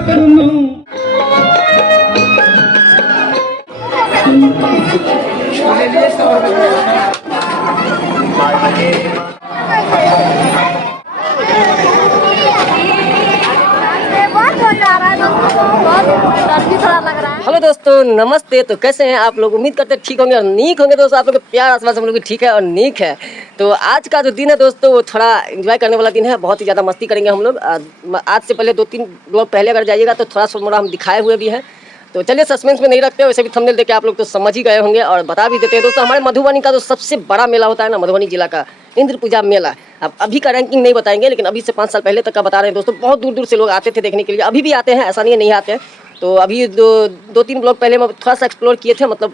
Hello दोस्तों, नमस्ते। तो कैसे हैं आप लोग? उम्मीद करते हैं ठीक होंगे और नीक होंगे। दोस्तों आप लोग के प्यार आसपास हम लोग भी ठीक है और नीक है। तो आज का जो दिन है दोस्तों, वो थोड़ा एंजॉय करने वाला दिन है। बहुत ही ज़्यादा मस्ती करेंगे हम लोग। आज से पहले 2-3 लोग पहले अगर जाइएगा तो थोड़ा मोड़ा हम दिखाए हुए भी हैं। तो चलिए सस्पेंस में नहीं रखते, वैसे भी थंबनेल देख के आप लोग तो समझ ही गए होंगे और बता भी देते हैं। दोस्तों हमारे मधुबनी का जो सबसे बड़ा मेला होता है ना, मधुबनी जिला का इंद्र पूजा मेला। अब अभी का रैंकिंग नहीं बताएंगे, लेकिन अभी से 5 साल पहले तक का बता रहे हैं दोस्तों। बहुत दूर दूर से लोग आते थे देखने के लिए, अभी भी आते हैं, ऐसा नहीं है नहीं आते हैं। तो अभी 2-3 ब्लॉग पहले मैं थोड़ा सा एक्सप्लोर किए थे, मतलब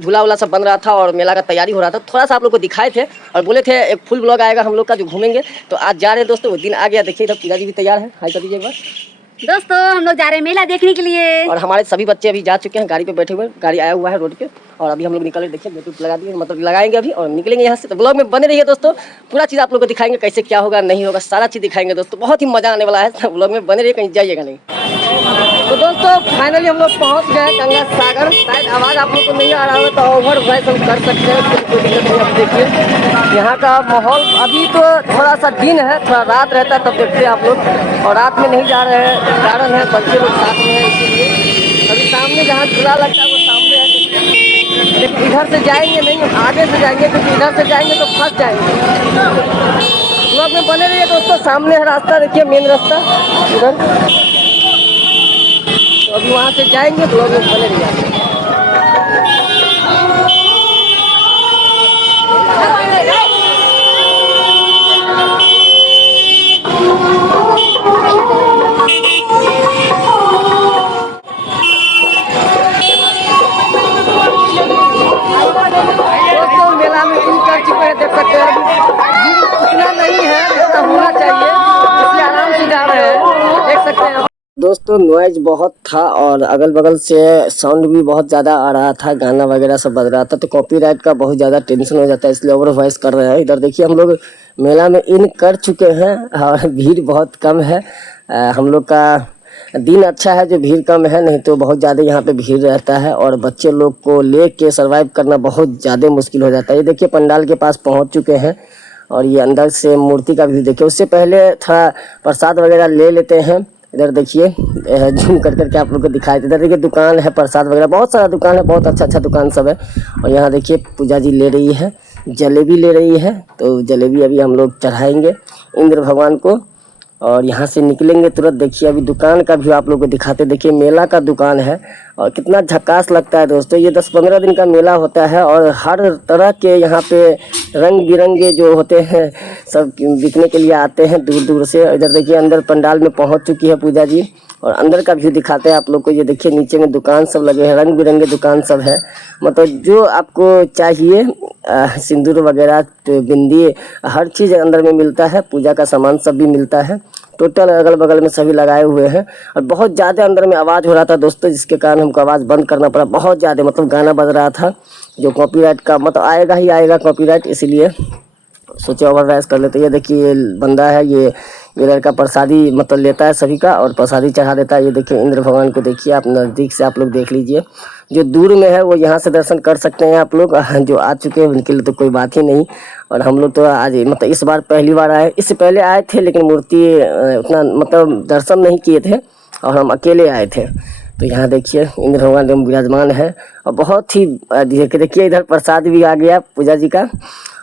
झूला वूला सब बन रहा था और मेला का तैयारी हो रहा था। थोड़ा सा आप लोग को दिखाए थे और बोले थे एक फुल ब्लॉग आएगा हम लोग का जो घूमेंगे। तो आज जा रहे हैं दोस्तों, वो दिन आ गया। देखिए इधर पूजा जी भी तैयार है। हाय कर दीजिए एक बार। दोस्तों हम लोग जा रहे हैं मेला देखने के लिए और हमारे सभी बच्चे अभी जा चुके हैं, गाड़ी पे बैठे हुए। गाड़ी आया हुआ है रोड पे और अभी हम लोग निकले। देखिए ब्लूटूथ लगा दिए, मतलब लगाएंगे अभी और निकलेंगे यहाँ से। तो ब्लॉग में बने रहिए दोस्तों, पूरा चीज़ आप लोग को दिखाएंगे, कैसे क्या होगा नहीं होगा, सारा चीज़ दिखाएंगे दोस्तों। बहुत ही मजा आने वाला है। तो ब्लॉग में बने रहिए, कहीं जाइएगा नहीं। तो दोस्तों फाइनली हम लोग पहुँच गए गंगा सागर। शायद आवाज़ आप लोग को नहीं आ रहा है तो ओवर वॉइस हम कर सकते हैं, कोई दिक्कत नहीं। आप देखिए यहाँ का माहौल अभी तो थोड़ा सा दिन है, थोड़ा रात रहता है तब देखते हैं आप लोग। और रात में नहीं जा रहे हैं, कारण है बच्चे लोग साथ में हैं, इसीलिए अभी सामने जहाँ झूला लगता है वो सामने है। लेकिन इधर से जाएंगे नहीं, आगे से जाएंगे, क्योंकि इधर से जाएंगे तो फंस जाएंगे। ब्लॉग में बने रहिए दोस्तों। सामने है रास्ता, देखिए मेन रास्ता इधर। तो अभी वहाँ से जाएंगे, ब्लॉग में बने रहिए। दोस्तों मेला में इन कर चुके हैं, देख सकते हैं। इतना नहीं है जितना होना चाहिए, इसलिए आराम से जा रहे हैं, देख सकते हैं। दोस्तों नॉइज बहुत था और अगल बगल से साउंड भी बहुत ज़्यादा आ रहा था, गाना वगैरह सब बज रहा था। तो कॉपीराइट का बहुत ज़्यादा टेंशन हो जाता है, इसलिए ओवर वॉइस कर रहे हैं। इधर देखिए हम लोग मेला में इन कर चुके हैं और भीड़ बहुत कम है। हम लोग का दिन अच्छा है जो भीड़ कम है, नहीं तो बहुत ज़्यादा यहाँ पे भीड़ रहता है और बच्चे लोग को ले के सर्वाइव करना बहुत ज़्यादा मुश्किल हो जाता है। ये देखिए पंडाल के पास पहुँच चुके हैं और ये अंदर से मूर्ति का व्यू देखिए। उससे पहले थोड़ा प्रसाद वगैरह ले लेते हैं। इधर देखिए जूम कर करके आप लोग को दिखाई दे। इधर देखिए दुकान है, प्रसाद वगैरह बहुत सारा दुकान है, बहुत अच्छा दुकान सब है। और यहाँ देखिए पूजा जी ले रही है, जलेबी ले रही है। तो जलेबी अभी हम लोग चढ़ाएंगे इंद्र भगवान को और यहाँ से निकलेंगे तुरंत। देखिए अभी दुकान का भी आप लोग को दिखाते। देखिए मेला का दुकान है और कितना झकास लगता है दोस्तों। ये 10-15 दिन का मेला होता है और हर तरह के यहाँ पे रंग बिरंगे जो होते हैं सब बिकने के लिए आते हैं दूर दूर से। इधर देखिए अंदर पंडाल में पहुँच चुकी है पूजा जी और अंदर का व्यू दिखाते हैं आप लोग को। ये देखिए नीचे में दुकान सब लगे हैं, रंग बिरंगे दुकान सब है। मतलब जो आपको चाहिए सिंदूर वगैरह, तो बिंदी, हर चीज़ अंदर में मिलता है। पूजा का सामान सब भी मिलता है। टोटल अगल बगल में सभी लगाए हुए हैं और बहुत ज़्यादा अंदर में आवाज़ हो रहा था दोस्तों, जिसके कारण हमको आवाज़ बंद करना पड़ा। बहुत ज़्यादा मतलब गाना बज रहा था जो कॉपीराइट का मतलब आएगा ही आएगा कॉपीराइट, इसलिए सोचे ओवर वॉइस कर लेते। ये देखिए ये बंदा है, ये लड़का प्रसादी मतलब लेता है सभी का और प्रसादी चढ़ा देता है। ये देखिए इंद्र भगवान को देखिए आप नज़दीक से, आप लोग देख लीजिए। जो दूर में है वो यहाँ से दर्शन कर सकते हैं आप लोग, जो आ चुके हैं उनके लिए तो कोई बात ही नहीं। और हम लोग तो आज मतलब इस बार पहली बार आए, इससे पहले आए थे लेकिन मूर्ति उतना मतलब दर्शन नहीं किए थे और हम अकेले आए थे। तो यहाँ देखिए इंद्र भगवान एकदम विराजमान है और बहुत ही देखिए इधर प्रसाद भी आ गया पूजा जी का।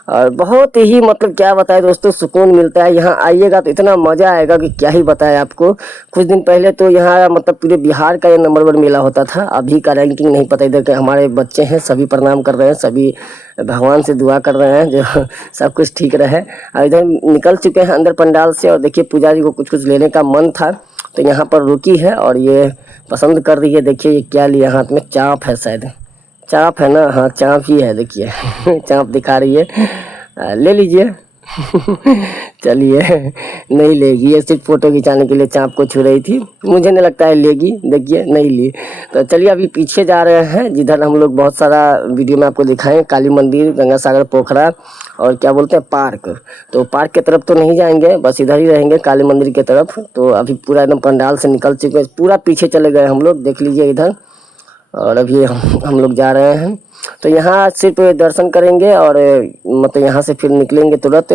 और बहुत ही मतलब क्या बताएं दोस्तों, सुकून मिलता है। यहाँ आइएगा तो इतना मज़ा आएगा कि क्या ही बताएं आपको। कुछ दिन पहले तो यहाँ मतलब पूरे बिहार का ये नंबर 1 मेला होता था, अभी का रैंकिंग नहीं पता। इधर के हमारे बच्चे हैं सभी प्रणाम कर रहे हैं, सभी भगवान से दुआ कर रहे हैं जो सब कुछ ठीक रहे। और इधर निकल चुके हैं अंदर पंडाल से और देखिए पूजा जी को कुछ लेने का मन था तो यहाँ पर रुकी है और ये पसंद कर रही है। देखिए ये क्या लिया हाथ में, चाँप है शायद, चाँप है ना, हाँ चाँप ही है देखिए चाँप दिखा रही है, ले लीजिए चलिए, नहीं लेगी, ये सिर्फ फोटो खिंचाने के लिए चाँप को छू रही थी, मुझे नहीं लगता है लेगी। देखिए नहीं ली। तो चलिए अभी पीछे जा रहे हैं, जिधर हम लोग बहुत सारा वीडियो में आपको दिखाएं, काली मंदिर, गंगा सागर, पोखरा और क्या बोलते हैं पार्क। तो पार्क की तरफ तो नहीं जाएंगे, बस इधर ही रहेंगे काली मंदिर की तरफ। तो अभी पूरा एकदम पंडाल से निकल चुके हैं, पूरा पीछे चले गए हम लोग, देख लीजिए इधर। और अभी हम लोग जा रहे हैं। तो यहाँ सिर्फ दर्शन करेंगे और मतलब यहाँ से फिर निकलेंगे तुरंत।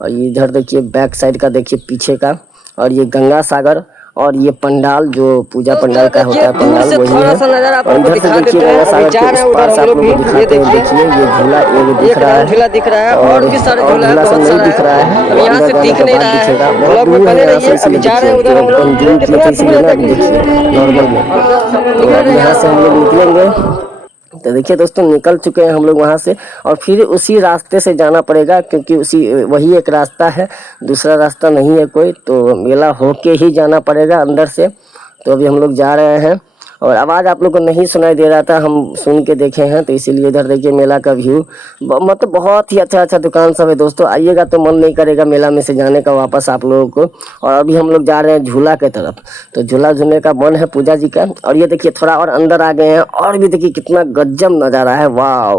और इधर देखिए बैक साइड का, देखिए पीछे का, और ये गंगा सागर और ये पंडाल जो पूजा पंडाल का होता है पंडाल वही है। और इधर से देखिए गंगा सागर के उस पार से आप लोग को दिखाते हैं, देखिए ये झूला एक दिख रहा है, झूला दिख रहा है और भी सारे झूला सब नहीं दिख रहा है, अब यहाँ से इधर दिख जाने नहीं के रहा बाद है। दिखेगा। बहुत ब्लॉग में दूर बने है यहाँ रहिए, से, इसलिए अभी जा रहे हैं देखिए उधर हम लोग। जूम किए थे इसीलिए ना, अभी देखिए नॉर्मल में। तो अब यहाँ से हम लोग निकलेंगे। तो देखिए दोस्तों निकल चुके हैं हम लोग वहाँ से, और फिर उसी रास्ते से जाना पड़ेगा, क्योंकि वही एक रास्ता है, दूसरा रास्ता नहीं है कोई। तो मेला होके ही जाना पड़ेगा अंदर से। तो अभी हम लोग जा रहे हैं, और आवाज़ आप लोग को नहीं सुनाई दे रहा था, हम सुन के देखे हैं, तो इसीलिए इधर देखिए मेला का व्यू मतलब बहुत ही अच्छा दुकान सब है दोस्तों। आइएगा तो मन नहीं करेगा मेला में से जाने का वापस आप लोगों को। और अभी हम लोग जा रहे हैं झूला के तरफ, तो झूला झूलने का मन है पूजा जी का। और ये देखिए थोड़ा और अंदर आ गए हैं, और भी देखिए कितना गजब नज़ारा है, वाह।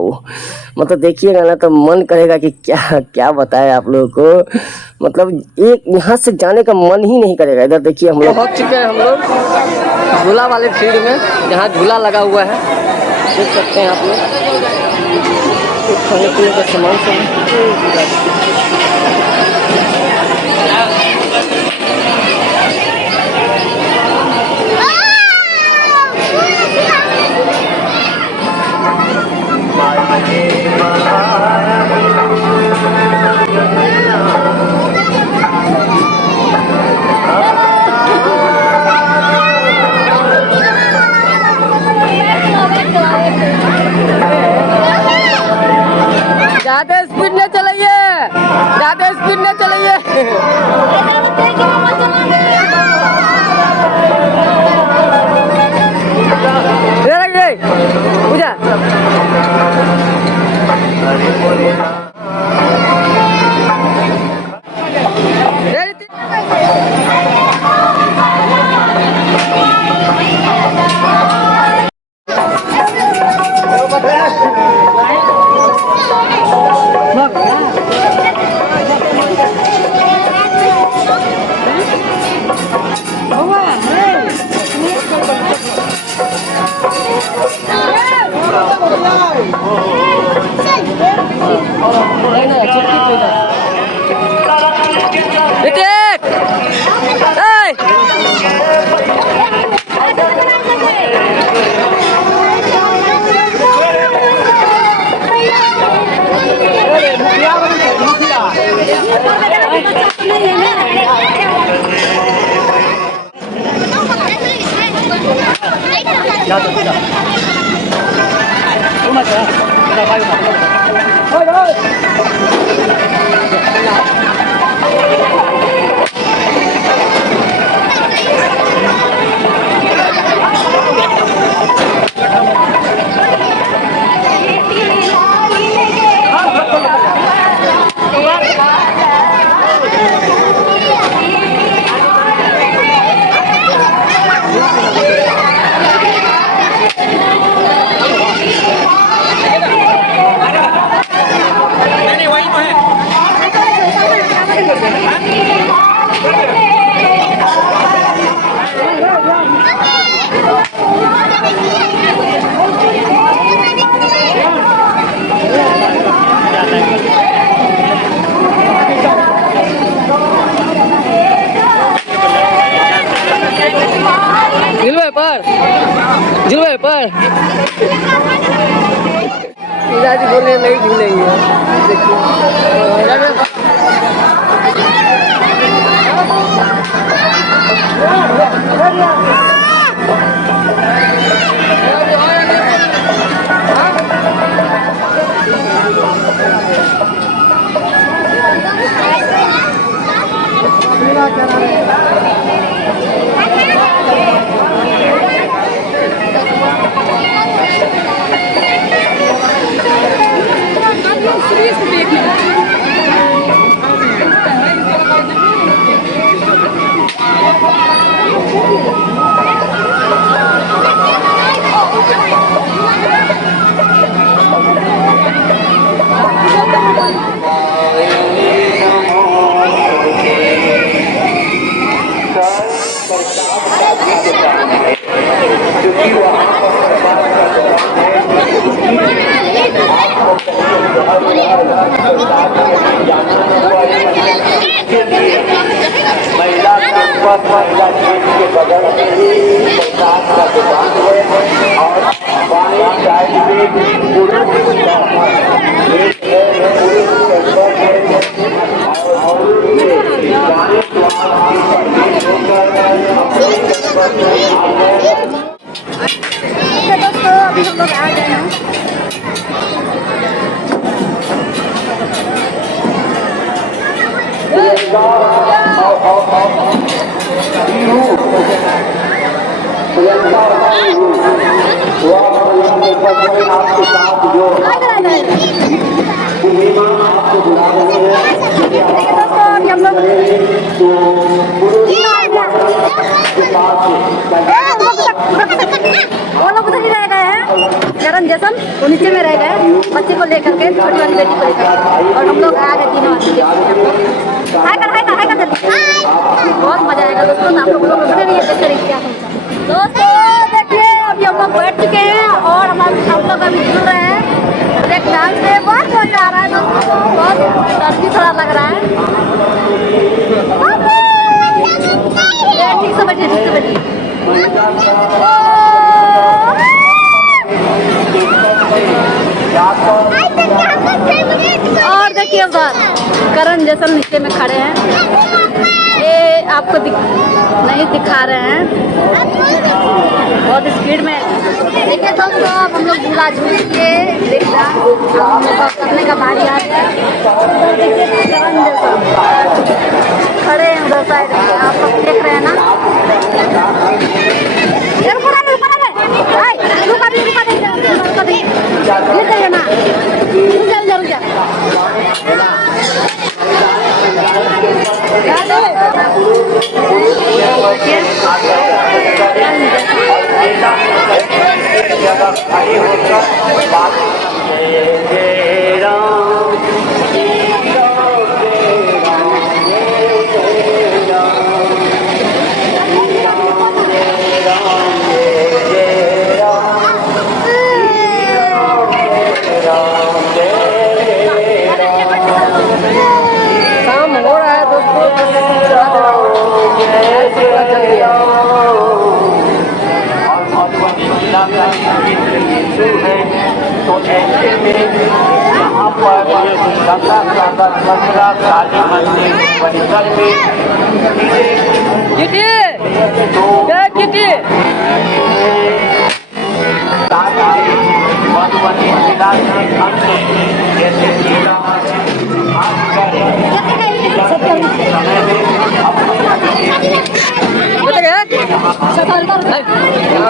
मतलब देखिएगा ना तो मन करेगा कि क्या क्या बताएं आप लोगों को, मतलब एक यहाँ से जाने का मन ही नहीं करेगा। इधर देखिए हम लोग पहुँच चुके हैं, हम लोग झूला वाले फील्ड में, जहाँ झूला लगा हुआ है, देख सकते हैं आप लोग। खाने पीने का सामान सब ज्यादा स्पीड न चलाइए, ज्यादा स्पीड न चलाइए। पूजा झूले पर बोले नहीं झूलेंगे, देखिए महिला कैंपस महिला गेट के बगल में ही प्रसाद का दुकान है और बाएं साइड में पुरुष दोस्तों अभी हम लोग आ गए हैं। आपके साथ जो पूर्णिमा आपको बुला रही है दोस्तों अभी हम लोग तो पुरुष के पास वो लोग उधर ही रह गए हैं। करण जैसन वो नीचे में रह गए बच्चे को लेकर के, छोटी वाली बेटी को लेकर के। और हम लोग आ गए तीनों आदमी। हाय कर जल्दी। बहुत मजा आएगा दोस्तों। आप लोग बने रहिए देखते रहिए क्या होता है। दोस्तों देखिए अभी हम लोग बैठ चुके हैं और हम लोग अभी जुड़ रहे हैं एक डांस में। बहुत मजा आ रहा है दोस्तों। बहुत डर भी थोड़ा लग रहा है। ठीक से बैठिए। और देखिए उधर करण जैसन नीचे में खड़े हैं। ये आपको नहीं दिखा रहे हैं, बहुत स्पीड में। देखिए दोस्तों अब हम लोग झूला झूल के देखना करने का बारी आ गया। देखिए करण जैसा खड़े हैं उधर साइड में, आप लोग देख रहे हैं ना। खड़ी होकर बात काम हो रहा है दोस्तों। तो ऐसे में यहाँ पर गंगा सागर मथुरा काली मंदिर परिसर में मधुबनी जिला के अन्य जैसे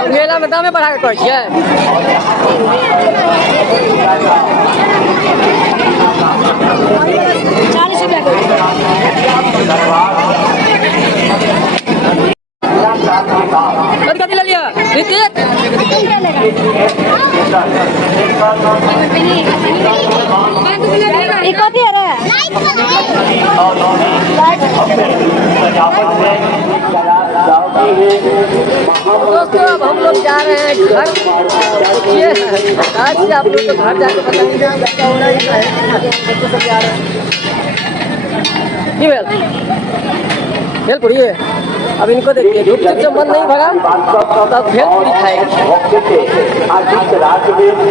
मेला में दामे बढ़ा के कहै छियै। 40 रुपया कथी ले लिया ऋतिक? कथी है रे? दोस्तों अब हम लोग जा रहे हैं घर। देखिए आज से आप लोग तो घर जाके बताएंगे क्या हो रहा है। बच्चे सब जा रहे हैं। भेलपुरी है। अब इनको देखिए धूप से मन नहीं भरा तब भेलपुरी खाएंगे।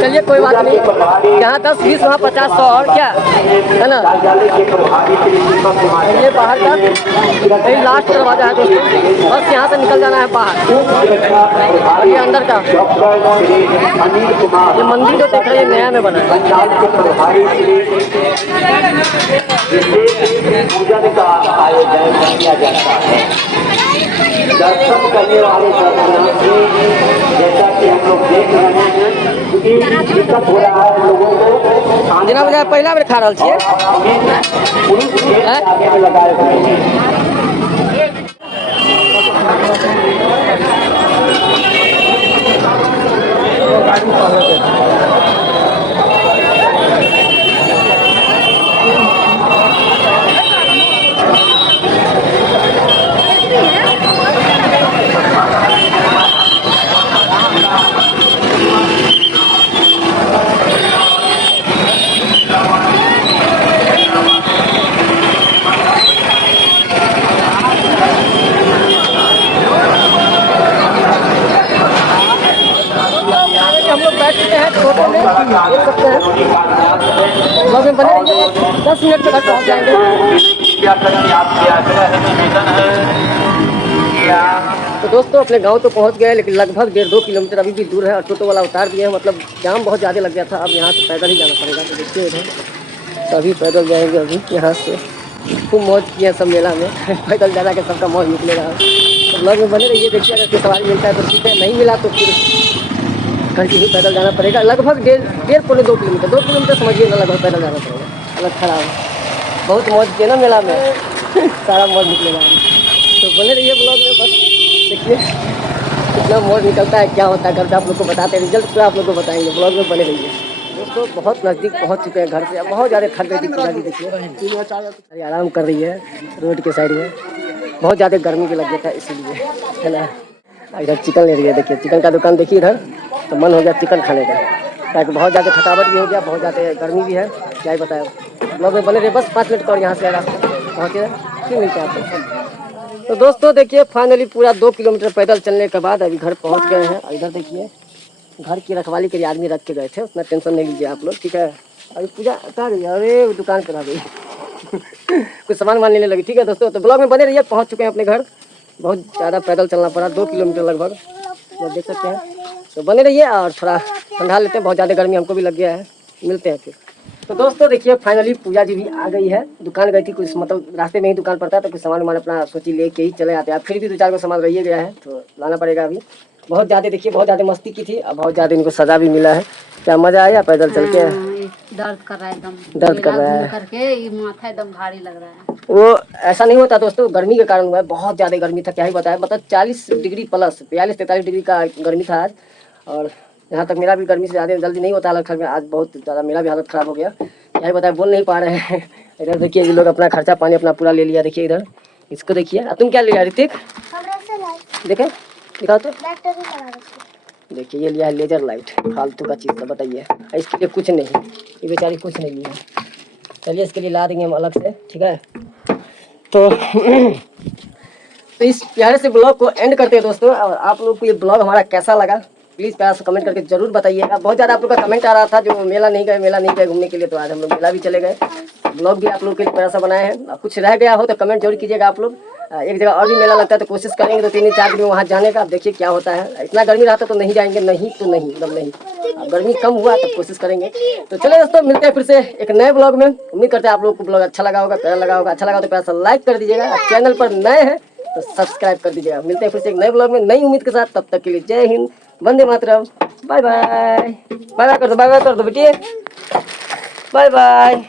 चलिए कोई बात नहीं, जहाँ 10 20 वहाँ 50 100 और क्या है ना। ये बाहर का यही लास्ट दरवाजा है दोस्तों, बस यहाँ से निकल जाना है बाहर। ये अंदर का ये मंदिर जो देख रहे हैं नया में बना है। पूजन का आयोजन किया जाता है। दर्शन करने वाले दर्शनार्थी जैसा कि हम लोग देख रहे हैं कि दिक्कत हो रहा है लोगों को। जेना बजा पहला बेर खा रहल छियै। पुलिस आगे में लगाए हुए हैं। में बने रहिए, 10 मिनट में घर पहुँच जाएंगे। कृपया करके आपसे आग्रह निवेदन है कि आप तो दोस्तों अपने गांव तो पहुंच गए, लेकिन लगभग 1.5-2 किलोमीटर अभी भी दूर है और टोटो वाला उतार दिए हैं। मतलब जाम बहुत ज़्यादा लग गया था, अब यहाँ से पैदल ही जाना पड़ेगा। तो देखिए इधर सभी पैदल जाएंगे अभी यहाँ से। खूब मौज किया सब मेला में पैदल जाना के सबका मौज निकलेगा। तो ब्लॉग में बने रहिए, देखिए अगर कोई सवारी मिलता है तो ठीक है, नहीं मिला तो फिर घर की भी पैदल जाना पड़ेगा। लगभग 1.5-1.25-2 किलोमीटर, 2 किलोमीटर समझिए ना, लगभग पैदल जाना पड़ेगा। अलग खराब बहुत मौज किया ना मेला में सारा मौज निकलेगा। तो बने रहिए ब्लॉग में, बस देखिए कितना मौज निकलता है, क्या होता है घर पे आप लोग को बताते हैं, रिजल्ट तो आप लोग को बताएंगे। ब्लॉग में बने रहिए दोस्तों। बहुत नज़दीक पहुंच चुके हैं घर से, अब बहुत ज़्यादा थक गई थी पूजा जी। देखिए अरे आराम कर रही है रोड के साइड में, बहुत ज़्यादा गर्मी भी लग गया था इसीलिए, है ना। इधर चिकन ले रही है, देखिए चिकन का दुकान देखिए इधर, तो मन हो गया चिकन खाने का, ताकि बहुत ज़्यादा थकावट भी हो गया, बहुत ज़्यादा गर्मी भी है, क्या ही बताया। ब्लॉग में बने रहिए, बस 5 मिनट और यहाँ से रास्ता पहुँचे, फिर मिलते हैं आपको। तो दोस्तों देखिए फाइनली पूरा 2 किलोमीटर पैदल चलने के बाद अभी घर पहुँच गए हैं। इधर देखिए घर की रखवाली के लिए आदमी रख के गए थे, उतना टेंशन नहीं लीजिए आप लोग, ठीक है। अभी पूजा उतार गई, अरे वो दुकान पर आ गई कुछ सामान मान लेने लगी, ठीक है दोस्तों। तो ब्लॉग में बने रहिए, पहुँच चुके हैं अपने घर। बहुत ज़्यादा पैदल चलना पड़ा, 2 किलोमीटर लगभग, जब देख सकते हैं। तो बने रहिए और थोड़ा ठंडा लेते हैं, बहुत ज़्यादा गर्मी हमको भी लग गया है। मिलते हैं फिर। तो दोस्तों देखिए फाइनली पूजा जी भी आ गई है। दुकान गई थी कुछ, मतलब रास्ते में ही दुकान पड़ता है, तो कुछ सामान वामान अपना सोची लेके ही चले आते हैं। फिर भी 2-4 को सामान रहिए गया है तो लाना पड़ेगा अभी। बहुत ज़्यादा देखिए, बहुत ज़्यादा मस्ती की थी और बहुत ज़्यादा इनको सजा भी मिला है। क्या मज़ा आया पैदल चल के? दर्द कर रहा है एकदम, दर्द कर रहा है करके ये माथा एकदम भारी लग रहा है। वो ऐसा नहीं होता दोस्तों, गर्मी के कारण हुआ है, बहुत ज़्यादा गर्मी था, क्या ही बताया। मतलब 40 डिग्री प्लस 42-43 डिग्री का गर्मी था आज। और यहाँ तक मेरा भी गर्मी से ज़्यादा जल्दी नहीं होता हालत खराब में, आज बहुत ज़्यादा मेरा भी हालत ख़राब हो गया, क्या ही बताया, बोल नहीं पा रहे हैं इधर देखिए ये लोग अपना खर्चा पानी अपना पूरा ले लिया। देखिए इधर इसको देखिए, तुम क्या लिया ऋतिक? देखे दिखाओ तो, देखिए ये लिया है लेजर लाइट, फालतू का चीज़ था, बताइए। इसके लिए कुछ नहीं, ये बेचारी कुछ नहीं लिया। चलिए इसके लिए ला देंगे हम अलग से, ठीक है। तो तो इस प्यारे से ब्लॉग को एंड करते हैं दोस्तों। और आप लोग को ये ब्लॉग हमारा कैसा लगा प्लीज़ प्यार से कमेंट करके जरूर बताइएगा। बहुत ज़्यादा आप लोग का कमेंट आ रहा था जो मेला नहीं गए घूमने के लिए, तो आज हम लोग मेला भी चले गए। ब्लॉग भी आप लोग के लिए प्यारा सा बनाए हैं। कुछ रह गया हो तो कमेंट जरूर कीजिएगा आप लोग। एक जगह और भी मेला लगता है तो कोशिश करेंगे 2-3-4 दिन वहाँ जाने का। देखिए क्या होता है, इतना गर्मी रहता तो नहीं जाएंगे, नहीं तो नहीं, मतलब नहीं। अब गर्मी कम हुआ तो कोशिश करेंगे। तो चलिए दोस्तों मिलते हैं फिर से एक नए ब्लॉग में। उम्मीद करते हैं आप लोग को ब्लॉग अच्छा लगा होगा, प्यारा लगा होगा। अच्छा लगा तो प्यारा सा लाइक कर दीजिएगा, चैनल पर नए हैं तो सब्सक्राइब कर दीजिएगा। मिलते हैं फिर से एक नए ब्लॉग में नई उम्मीद के साथ, तब तक के लिए जय Hind, Vande Mataram, bye bye. Bye bye कर दो, बाय बाय कर दो बेटी, बाय बाय।